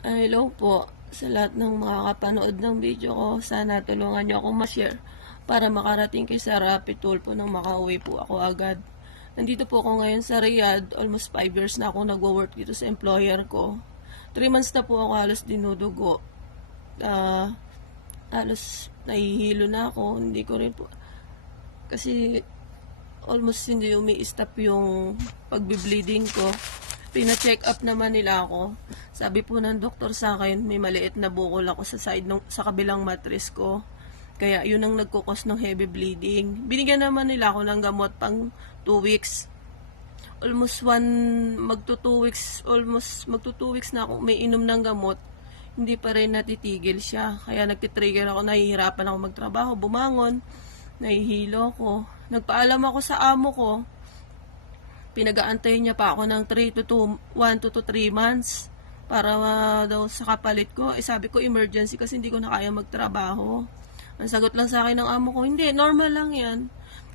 Hello po sa lahat ng makakapanood ng video ko. Sana tulungan niyo akong ma-share para makarating kay sa Rapid Tulfo nang makauwi po ako agad. Nandito po ako ngayon sa Riyadh. Almost 5 years na ako nagwo-work dito sa employer ko. 3 months na po ako halos dinudugo. Halos nahihilo na ako. Hindi ko rin po. Kasi almost hindi umi-stop yung pagbi-bleeding ko. Pina-check up naman nila ako. Sabi po ng doktor sa akin, may maliit na bukol ako sa side sa kabilang mattress ko. Kaya yun ang nagkukos ng heavy bleeding. Binigyan naman nila ako ng gamot pang 2 weeks. Almost magto 2 weeks na ako may inom ng gamot. Hindi pa rin natitigil siya. Kaya nagtitrigger ako, nahihirapan ako magtrabaho, bumangon, nahihilo ko. Nagpaalam ako sa amo ko. Pinag-aantayin niya pa ako ng 1 to 3 months para daw sa kapalit ko. Sabi ko emergency kasi hindi ko na kaya magtrabaho. Ang sagot lang sa akin ng amo ko, hindi, normal lang yan.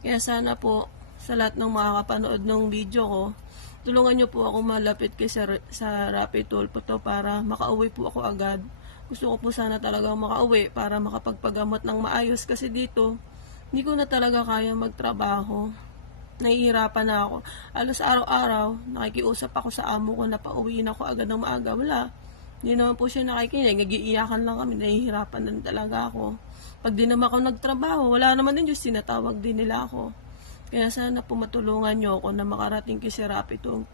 Kaya sana po sa lahat ng makakapanood ng video ko, tulungan niyo po ako malapit kay sa Rapid Tulfo to para makauwi po ako agad. Gusto ko po sana talagang makauwi para makapagpagamot ng maayos kasi dito hindi ko na talaga kaya magtrabaho. Nahihirapan na ako. Alos araw-araw, nakikiusap ako sa amo ko na pauwiin ako agad ng maaga. Wala. Hindi naman po siya nakikinig. Nagiiyakan lang kami. Nahihirapan na talaga ako. Pag di naman ako nagtrabaho, wala naman din Diyos. Tinatawag din nila ako. Kaya sana po matulungan nyo ako na makarating kay Sir Rapi itong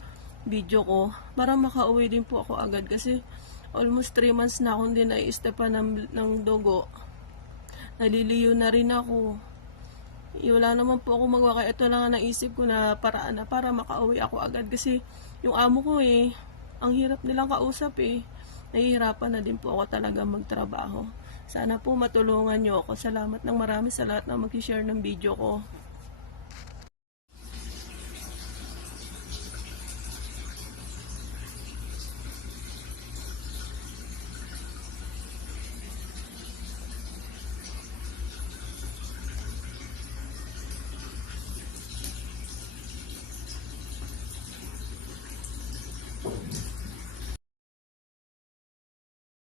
video ko. Para makauwi din po ako agad. Kasi almost 3 months na akong din na-istepan ng dugo. Naliliyo na rin ako. Wala naman po ako magawa, kaya ito lang ang naisip ko na paraan na para makauwi ako agad kasi yung amo ko ang hirap nilang kausap nahihirapan na din po ako talaga magtrabaho. Sana po matulungan nyo ako. Salamat ng marami sa lahat na mag-share ng video ko.